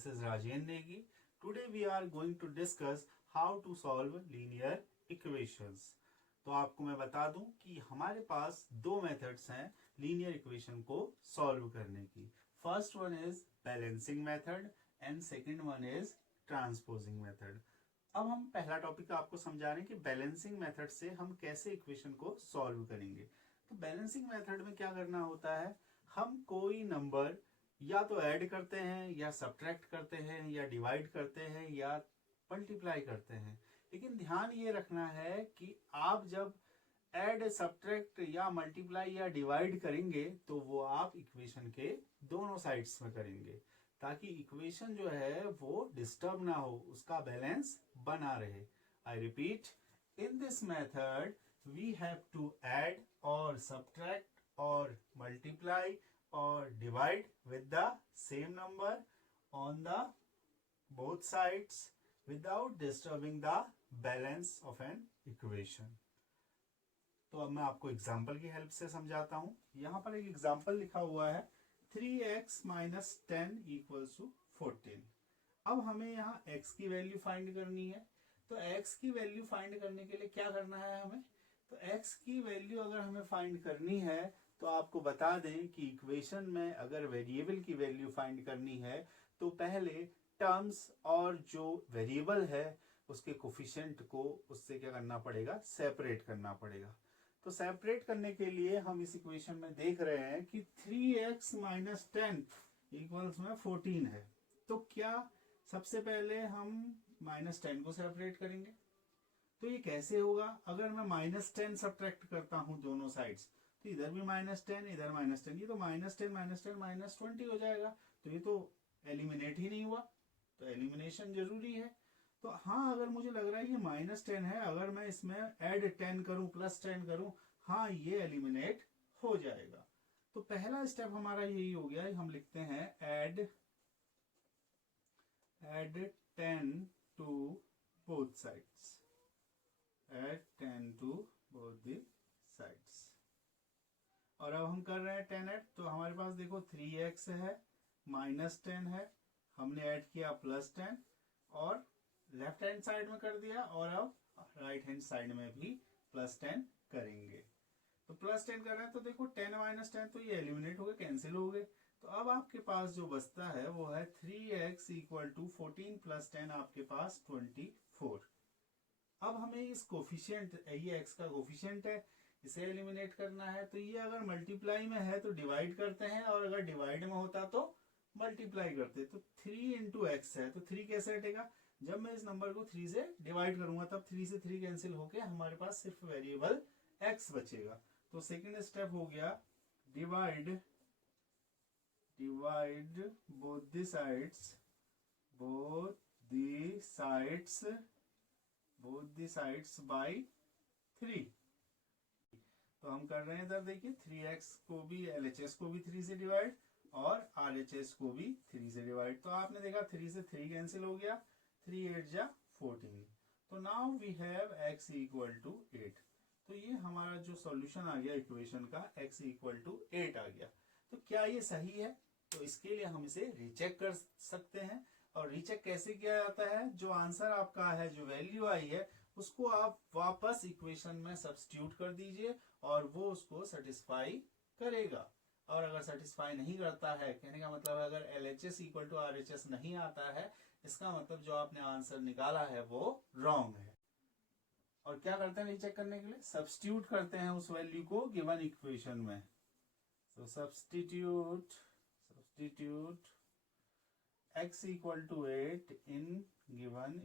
This is Rajen Negi. Today we are going to discuss how to solve linear equations. तो आपको मैं बता दूं कि हमारे पास दो मेथड्स हैं लीनियर इक्वेशन को सॉल्व करने की. First one is balancing method and second one is transposing method. अब हम पहला टॉपिक आपको समझा रहे हैं कि बैलेंसिंग मेथड से हम कैसे इक्वेशन को सॉल्व करेंगे. तो बैलेंसिंग मेथड में क्या करना होता है, हम कोई नंबर या तो ऐड करते हैं या सब्ट्रैक्ट करते हैं या डिवाइड करते हैं या मल्टीप्लाई करते हैं. लेकिन ध्यान ये रखना है कि आप जब ऐड सब्ट्रैक्ट या मल्टीप्लाई या डिवाइड करेंगे तो वो आप इक्वेशन के दोनों साइड्स में करेंगे ताकि इक्वेशन जो है वो डिस्टर्ब ना हो, उसका बैलेंस बना रहे. I repeat, in this method we have to add और सब्ट्रैक्ट और multiply or divide with the same number on the both sides without disturbing the balance of an equation. तो अब मैं आपको एग्जाम्पल की हेल्प से समझाता हूं. यहां पर एक एग्जाम्पल लिखा हुआ है 3x minus 10 equals to 14. अब हमें यहाँ x की वैल्यू फाइंड करनी है. तो x की वैल्यू फाइंड करने के लिए क्या करना है हमें, तो x की वैल्यू अगर हमें फाइंड करनी है तो आपको बता दें कि इक्वेशन में अगर वेरिएबल की वैल्यू फाइंड करनी है तो पहले टर्म्स और जो वेरिएबल है उसके कोफिशिएंट को उससे क्या करना पड़ेगा, सेपरेट करना पड़ेगा. तो सेपरेट करने के लिए हम इस इक्वेशन में देख रहे हैं कि 3x माइनस 10 इक्वल्स में 14 है. तो क्या सबसे पहले हम माइनस 10 को सेपरेट करेंगे. तो ये कैसे होगा, अगर मैं माइनस 10 सब्ट्रैक्ट करता हूं दोनों साइड्स तो इधर भी माइनस 10 इधर माइनस 10, ये तो माइनस 10 माइनस 10 माइनस 20 हो जाएगा. तो ये तो एलिमिनेट ही नहीं हुआ, तो एलिमिनेशन जरूरी है. तो हाँ, अगर मुझे लग रहा है ये माइनस 10 है, अगर मैं इसमें ऐड 10 करूं प्लस 10 करूं, हाँ ये एलिमिनेट हो जाएगा. तो पहला स्टेप हमारा यही हो गया, हम लिखते हैं add 10 to both sides, add 10 to both the sides. और अब हम कर रहे हैं 10 ऐड, तो हमारे पास देखो 3x है माइनस 10 है, हमने ऐड किया प्लस 10 और लेफ्ट हैंड साइड में कर दिया, और अब राइट हैंड साइड में भी प्लस 10 करेंगे. तो प्लस 10 कर रहे हैं तो देखो 10 माइनस 10 तो ये एलिमिनेट हो गए, कैंसिल हो गए. तो अब आपके पास जो बचता है वो है 3x इक्वल टू 14 प्लस 10, आपके पास 24. अब हमें इस कोफिशिएंट, ये x का कोफिशिएंट है, इसे एलिमिनेट करना है. तो ये अगर मल्टीप्लाई में है तो डिवाइड करते हैं, और अगर डिवाइड में होता तो मल्टीप्लाई करते. तो 3 इंटू एक्स है, तो 3 कैसे हटेगा, जब मैं इस नंबर को 3 से डिवाइड करूंगा तब 3 से 3 कैंसिल होके हमारे पास सिर्फ वेरिएबल x बचेगा. तो सेकेंड स्टेप हो गया divide both the sides by 3. तो हम कर रहे हैं इधर देखिए 3x को भी, LHS को भी 3 से डिवाइड और RHS को भी 3 से डिवाइड. तो आपने देखा 3 से 3 कैंसिल हो गया, 3 8 जा 14. तो now we have x equal to 8. तो ये हमारा जो सॉल्यूशन आ गया इक्वेशन का, x इक्वल टू 8 आ गया. तो क्या ये सही है, तो इसके लिए हम इसे रीचेक कर सकते हैं. और रीचेक कैसे किया जाता है, जो आंसर आपका है, जो वैल्यू आई है उसको आप वापस इक्वेशन में सब्स्टिट्यूट कर दीजिए और वो उसको सेटिस्फाई करेगा. और अगर सेटिस्फाई नहीं करता है, कहने का मतलब है अगर LHS इक्वल टू RHS नहीं आता है, इसका मतलब जो आपने आंसर निकाला है वो रॉन्ग है. और क्या करते हैं रीचेक करने के लिए, सब्स्टिट्यूट करते हैं उस वैल्यू को गिवन इक्वेशन में. So substitute x equal to 8 in given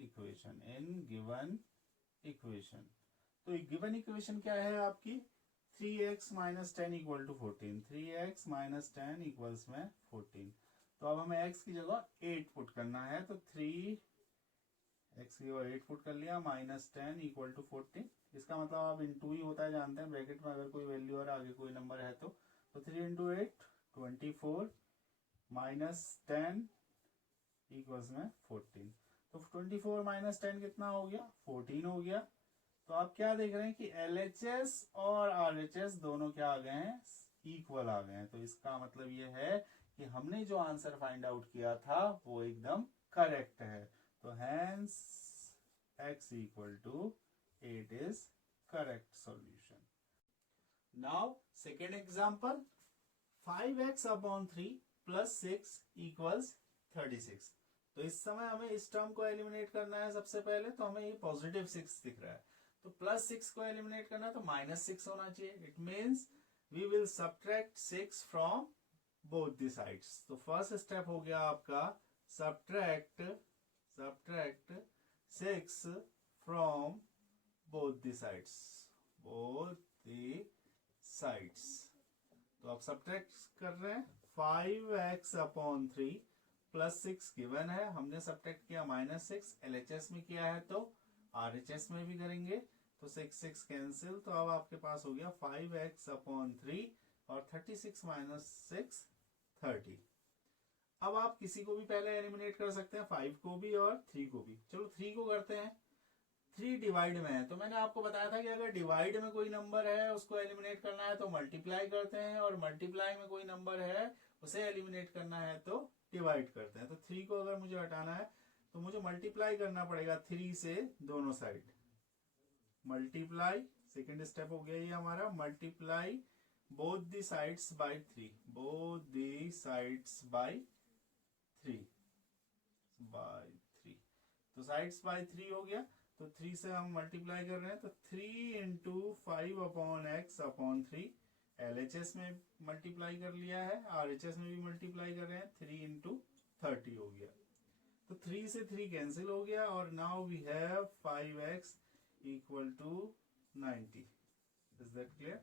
equation. तो गिवन इक्वेशन क्या है आपकी, 3x minus 10 equal to 14. 3x minus 10 equals में 14. तो अब हमें x की जगह 8 पुट करना है. तो 3x की जगह 8 पुट कर लिया, माइनस 10 इक्वल टू 14. इसका मतलब आप इंटू ही होता है, जानते हैं ब्रैकेट में अगर कोई वैल्यू और आगे कोई नंबर है तो 3 इंटू 8 24 माइनस 10 इक्वल्स में 14. तो 24 माइनस 10 कितना हो गया, 14 हो गया. तो आप क्या देख रहे हैं कि LHS और RHS दोनों क्या आ गए हैं, इक्वल आ गए हैं. तो इसका मतलब ये है कि हमने जो आंसर फाइंड आउट किया था वो एकदम करेक्ट है। तो hence x equal to 8 is correct solution. Now second example, 5x upon 3 plus 6 equals 36। तो इस समय हमें इस टर्म को एलिमिनेट करना है सबसे पहले, तो हमें ये पॉजिटिव 6 दिख रहा है, तो प्लस 6 को एलिमिनेट करना है तो माइनस 6 होना चाहिए। It means we will subtract 6 from both the sides. तो फर्स्ट स्टेप हो गया आपका subtract 6 from both the sides. तो आप सब्ट्रैक्ट कर रहे हैं, 5x अपॉन 3 प्लस 6 गिवन है, हमने सब्ट्रैक्ट किया माइनस 6, LHS में किया है तो RHS में भी करेंगे, तो 6 कैंसिल, तो अब आपके पास हो गया 5x अपॉन 3 और 36 माइनस 6 30। अब आप किसी को भी पहले एलिमिनेट कर सकते हैं, 5 को भी और 3 को भी। चलो 3 को करते हैं, 3 डिवाइड में है, तो मैंने आपको बताया था कि अगर डिवाइड में कोई नंबर है उसको एलिमिनेट करना है तो मल्टीप्लाई करते हैं, और मल्टीप्लाई में कोई नंबर है उसे एलिमिनेट करना है तो डिवाइड करते हैं। तो 3 को अगर मुझे हटाना है तो मुझे मल्टीप्लाई करना पड़ेगा 3 से दोनों साइड। मल्टीप्लाई, सेकेंड स्टेप हो गया ये हमारा, multiply both the sides by 3, both the sides by 3 तो साइड्स बाय 3 हो गया, तो 3 से हम मल्टीप्लाई कर रहे हैं, तो 3 into 5 upon x upon 3, LHS में मल्टीप्लाई कर लिया है, RHS में भी मल्टीप्लाई कर रहे हैं, 3 इंटू 30 हो गया, तो 3 से 3 कैंसिल हो गया, और now we have 5x equal to 90। Is that clear?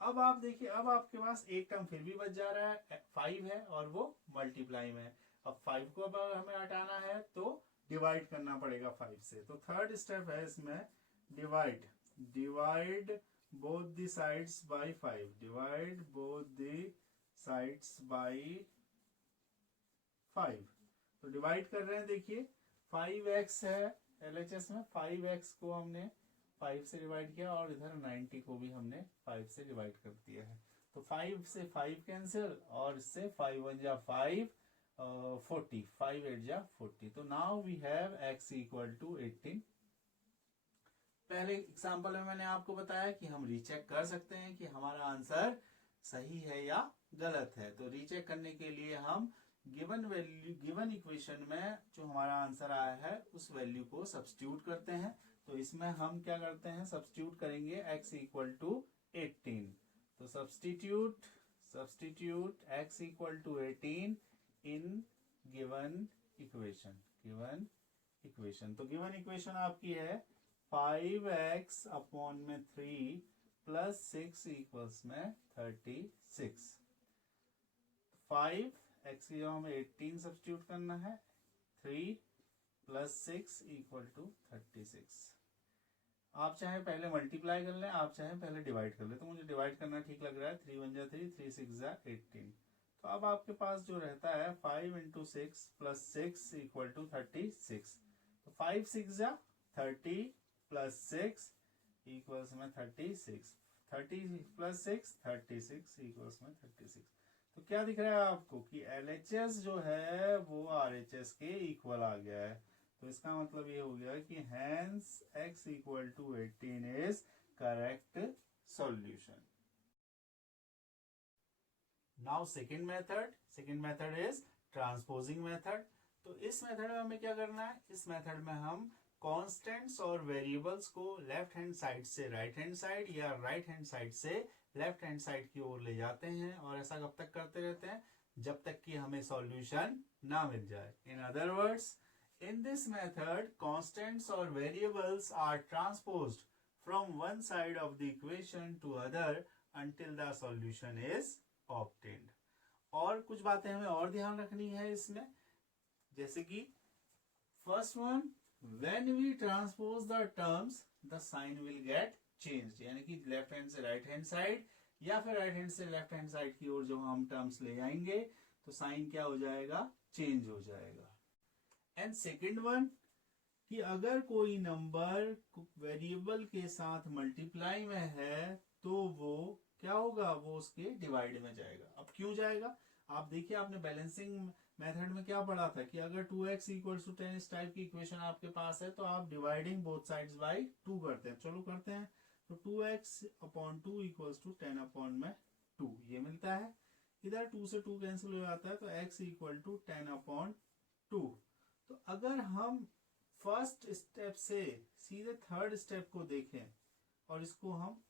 अब आप देखिए, अब आपके पास एक टर्म फिर भी बच जा रहा है, 5 है और वो मल्टीप्लाई में है। अब 5 को अब हमें हटाना है तो डिवाइड करना पड़ेगा 5 से, तो थर्ड स्टेप है इसमें divide both the sides by 5, divide both the sides by 5। तो डिवाइड कर रहे हैं, देखिए 5x है LHS में, 5x को हमने 5 से डिवाइड किया और इधर 90 को भी हमने 5 से डिवाइड कर दिया है, तो 5 से 5 कैंसिल, और इससे 5 1 जा 5 40, 5 8 जा 40। तो now we have x equal to 18। पहले एग्जांपल में मैंने आपको बताया कि हम रीचेक कर सकते हैं कि हमारा आंसर सही है या गलत है। तो रीचेक करने के लिए हम गिवन इक्वेशन में जो हमारा आंसर आया है उस वैल्यू को सब्स्टिट्यूट करते हैं। तो इसमें हम क्या करते हैं, सब्स्टिट्यूट करेंगे x इक्वल टू 18। तो substitute x equal to 18 in given equation. तो गिवन इक्वेशन आपकी है 5x अपॉन में 3 प्लस 6 इक्वल्स में 36। 5x की जगह हमें 18 सब्स्टिट्यूट करना है, 3 प्लस 6 इक्वल टू 36। आप चाहे पहले मल्टीप्लाई कर लें, आप चाहे पहले डिवाइड कर लें, तो मुझे डिवाइड करना ठीक लग रहा है, 3 1 जा 3, 3 6 जा 18। तो अब आपके पास जो रहता है 5 इंटू 6 प्लस 6 इक्वल टू 36। तो 5 6 जा 30 प्लस 6 इक्वल्स में 36, 30 प्लस 6 36 इक्वल्स में 36। तो क्या दिख रहा है आपको कि LHS जो है वो RHS के इक्वल आ गया है। तो इसका मतलब ये हो गया कि hence x equal to 18 is correct solution. Now second method is transposing method. तो इस मेथड में हमें क्या करना है, इस मेथड में हम कॉन्स्टेंट्स और वेरिएबल्स को लेफ्ट हैंड साइड से राइट हैंड साइड या राइट हैंड साइड से लेफ्ट हैंड साइड की ओर ले जाते हैं, और ऐसा कब तक करते रहते हैं, जब तक कि हमें सॉल्यूशन ना मिल जाए। In other words, in this method constants or variables are transposed from one side of the equation to other until the solution is obtained। और कुछ बातें हमें और ध्यान रखनी है इसमें, जैसे कि first one, when we transpose the terms the sign will get changed, यानी कि लेफ्ट हैंड से राइट हैंड साइड या फिर राइट हैंड से लेफ्ट हैंड साइड की ओर जो हम टर्म्स ले जाएंगे तो साइन क्या हो जाएगा, चेंज हो जाएगा। एंड सेकेंड वन, कि अगर कोई नंबर वेरिएबल के साथ मल्टीप्लाई में है तो वो क्या होगा, वो उसके डिवाइड में जाएगा। अब क्यों जाएगा, आप देखिए आपने बैलेंसिंग मेथड में क्या पढ़ा था कि अगर 2x इक्वल्स टू 10 इस टाइप की इक्वेशन आपके पास है तो आप डिवाइडिंग बोथ साइड्स बाय 2 करते हैं। चलो करते हैं। तो 2x upon 2 equals to 10 upon में 2 ये मिलता है। इधर 2 से 2 कैंसिल हो जाता है तो x इक्वल टू 10 अपॉन 2। तो अगर हम फर्स्ट स्टेप से सीधे थर्ड स्टेप को देखें और इसको हम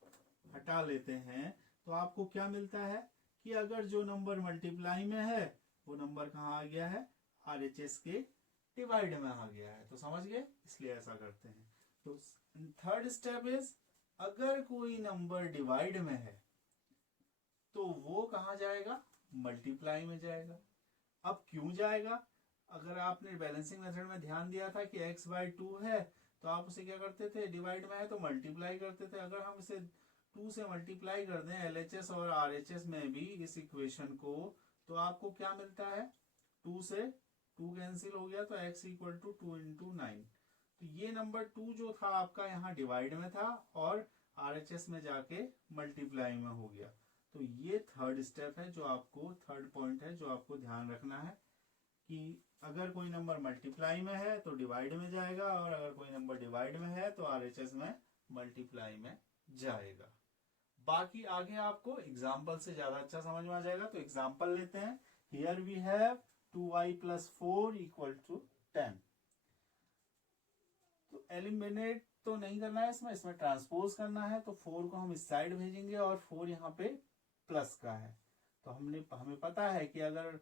हटा लेते हैं तो आपको क्या मिलता है कि अगर जो नंबर मल्टीप्लाई में है वो नंबर कहाँ आ गया है, RHS के डिवाइड में आ गया है। तो समझ गए, इसलिए ऐसा करते हैं। तो थर्ड स्टेप इज अगर कोई नंबर डिवाइड में है तो वो कहाँ जाएगा, मल्टीप्लाई में जाएगा। अब क्यों जाएगा, अगर आपने बैलेंसिंग मेथड में ध्यान दिया था कि x/2 है तो आप उसे क्या करते थे, डिवाइड में है तो मल्टीप्लाई करते थे। अगर हम इसे 2 से मल्टीप्लाई कर दें LHS और RHS में भी इस इक्वेशन को, तो आपको क्या मिलता है, 2 से 2 कैंसिल हो गया तो x इक्वल टू 2 इंटू 9। तो ये नंबर 2 जो था आपका यहाँ डिवाइड में था और RHS में जाके मल्टीप्लाई में हो गया। तो ये थर्ड स्टेप है जो आपको, थर्ड पॉइंट है जो आपको ध्यान रखना है कि अगर कोई नंबर मल्टीप्लाई में है तो डिवाइड में जाएगा और अगर कोई नंबर डिवाइड में है तो RHS में मल्टीप्लाई में जाएगा। बाकी आगे आपको एग्जाम्पल से ज्यादा अच्छा समझ में आ जाएगा। तो एग्जाम्पल लेते हैं। Here we have 2y plus 4 equal to 10। तो एलिमिनेट तो नहीं करना है इसमें ट्रांसपोज करना है। तो 4 को हम इस साइड भेजेंगे और 4 यहाँ पे प्लस का है। तो हमें पता है कि अगर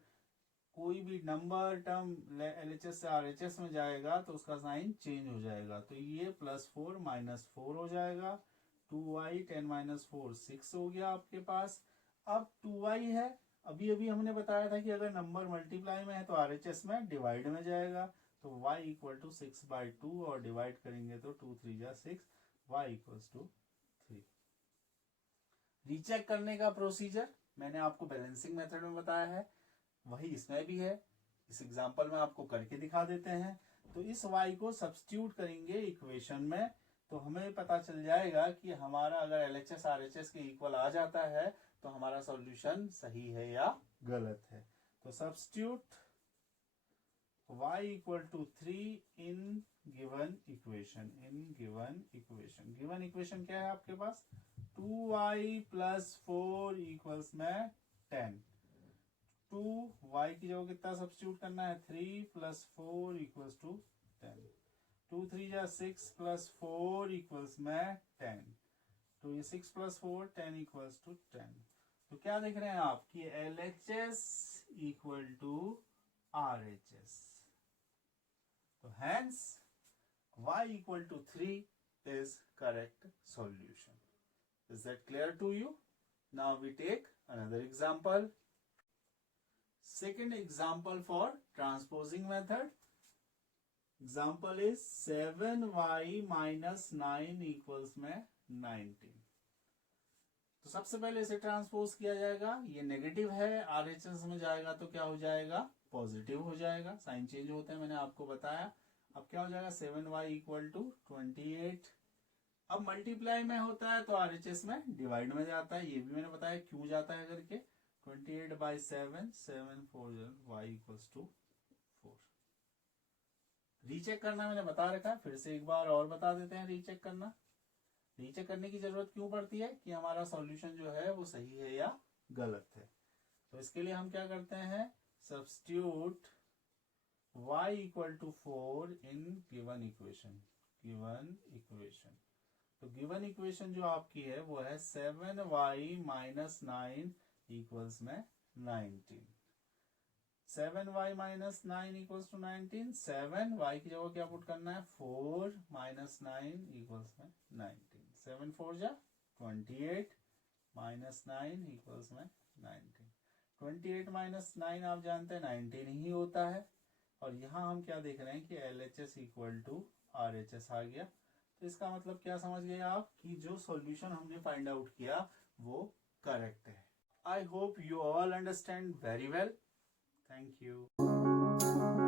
कोई भी नंबर टर्म LHS से RHS में जाएगा तो उसका साइन चेंज हो जाएगा। तो ये +4 -4 हो जाएगा। 2y 10 - 4 6 हो गया आपके पास। अब 2y है, अभी अभी हमने बताया था कि अगर नंबर मल्टीप्लाई में है तो RHS में डिवाइड में जाएगा। तो y इक्वल टू 6/2 और डिवाइड करेंगे तो 2 3 जा 6, y इक्वल्स टू 3। रीचेक करने का प्रोसीजर मैंने आपको बैलेंसिंग मेथड में बताया है, वही इसमें भी है। इस एग्जांपल में आपको करके दिखा देते हैं। तो इस y को सब्स्टिट्यूट करेंगे इक्वेशन में तो हमें पता चल जाएगा कि हमारा अगर LHS RHS के इक्वल आ जाता है तो हमारा सॉल्यूशन सही है या गलत है। तो substitute y equal to 3 in given equation. Given equation क्या है आपके पास, 2y प्लस 4 इक्वल्स में 10। 2y की जगह कितना सब्स्टिट्यूट करना है, 3 प्लस 4 इक्वल्स टू 10। 2 3 जा 6 प्लस 4 इक्वल्स में 10। तो ये 6 प्लस 4 10 इक्वल्स टू 10। तो क्या देख रहे हैं आप कि LHS इक्वल टू RHS। तो hence y equal to 3 is correct solution. Is that clear to you? Now we take another example. Second example for transposing method. Example is 7y minus 9 equals में 19। तो सबसे पहले इसे transpose किया जाएगा। ये negative है, RHS में जाएगा तो क्या हो जाएगा, पॉजिटिव हो जाएगा। साइन चेंज होते हैं, मैंने आपको बताया। अब क्या हो जाएगा, 7y इक्वल टू 28। अब मल्टीप्लाई में होता है तो RHS में डिवाइड में जाता है, ये भी मैंने बताया क्यों जाता है करके। 28/7 7 4 y इक्वल्स टू 4। रीचेक करना मैंने बता रखा है, फिर से एक बार और बता देते हैं रीचेक करना। रीचेक करने की जरूरत क्यों पड़ती है कि हमारा सॉल्यूशन जो है वो सही है या गलत है। तो इसके लिए हम क्या करते हैं, substitute y equal to 4 in given equation. तो गिवन इक्वेशन जो आपकी है वो है 7y माइनस 9 इक्वल्स में 19। 7y minus 9 equals to 19। 7y की जगह क्या पुट करना है, 4 माइनस 9 इक्वल्स में 19। 7 4 जा 28 माइनस 9 इक्वल्स में 19। 28 माइनस 9 आप जानते हैं 19 ही होता है। और यहाँ हम क्या देख रहे हैं कि LHS इक्वल टू RHS आ गया। तो इसका मतलब क्या समझ गए आप कि जो सॉल्यूशन हमने फाइंड आउट किया वो करेक्ट है। I hope you all understand very well. Thank you.